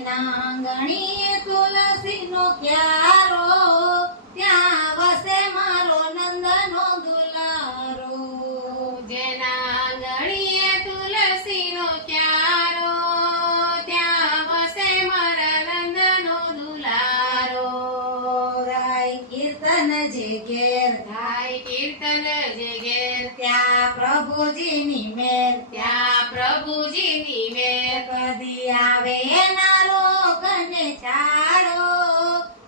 જેના આંગણીએ તુલસીનો ક્યારો, ત્યાં વસે મારો નંદનો દુલારો. જેના આંગણીએ તુલસીનો ક્યારો, ત્યાં વસે મારા નંદનો દુલારો. ગાય કીર્તન જે ઘેર, ગાય કીર્તન જે ઘેર, ત્યાં પ્રભુજીની મેર. ત્યાં પ્રભુજીની મેર. કદી આવે એના રોગને ચાળો,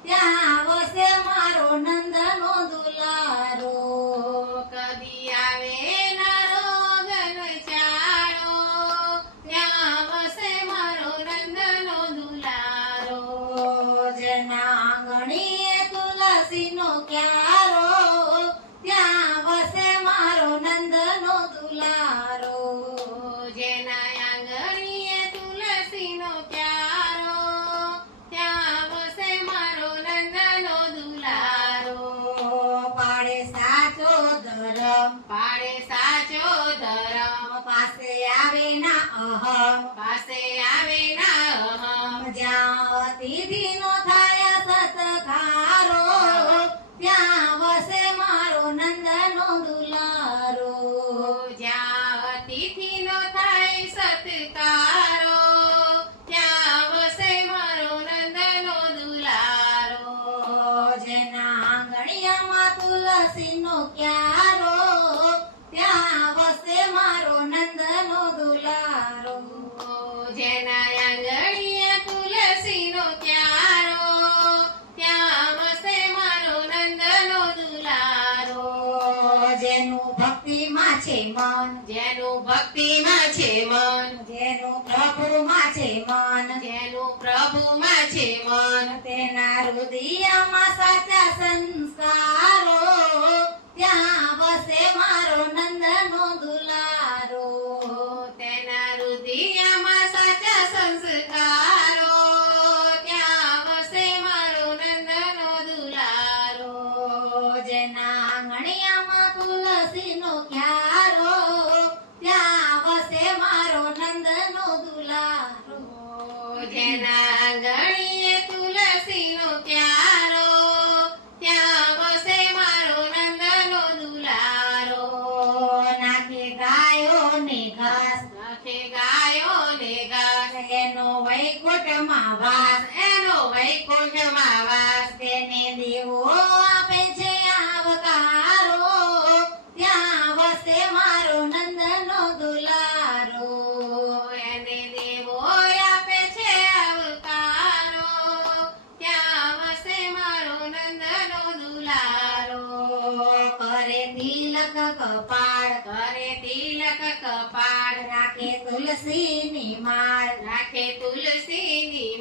ત્યાં વસે મારો નંદનો દુલારો. કદી આવે ના રોગન ચાળો, ત્યાં વસે મારો નંદનો દુલારો. જેના આંગણીએ તુલસીનો ક્યારો, ત્યાં વસે મારો નંદનો દુલારો. જેના આંગણીએ તુલસીનો ક્યારો, ત્યાં વસે મારો નંદનો દુલારો. પાડે સાચો ધરમ, પાડે સાચો ધરમ, પાસે આવે ના અહમ. પાસે આવે ના અહમ. જ્યાં અતિથિનો થાય સત્કારો, ત્યાં વસે મારો નંદનો દુલારો. જ્યાં અતિથિનો થાય સત્કારો, ત્યાં વસે મારો નંદનો દુલારો. જેના આંગણિયામાં તુલસીનો ક્યારો, ત્યાં વસે મારો નંદનો દુલારો. જેના આંગણીએ તુલસીનો ક્યારો, ત્યાં વસે મારો નંદનો દુલારો. જેનું ભક્તિમાં છે મન, જેનું ભક્તિમાં છે મન, જેનું પ્રભુમાં છે મન, જેનું પ્રભુમાં છે મન, તેના હૃદયમાં સાચા સંસ્કારો, ત્યાં વસે મારો નંદનો દુલારો. તેના હૃદયમાં સાચા સંસ્કારો, ત્યાં વસે મારો નંદનો દુલારો. જેના આંગણિયામાં તુલસીનો ક્યારો, ત્યાં વસે મારો નંદનો દુલારો. જેના આંગણીએ તુલસીનો ક્યારો, ત્યાં વસે મારો નંદનો દુલારો. નાખે ગાયોને ઘાસ, નાખે ગાયોને ઘાસ, એનો વૈકુંઠમાં વાસ. એનો વૈકુંઠમાં વાસ. તેને દેવો આપે છે આવકારો, ત્યાં વસે મારો નંદનો દુલારો. એને દેવો આપે છે આવકારો, ત્યાં વસે મારો નંદનો દુલારો. કરે તિલક કપાળ, કરે તિલક કપાળ, રાખે તુલસીની માળ. રાખે તુલસીની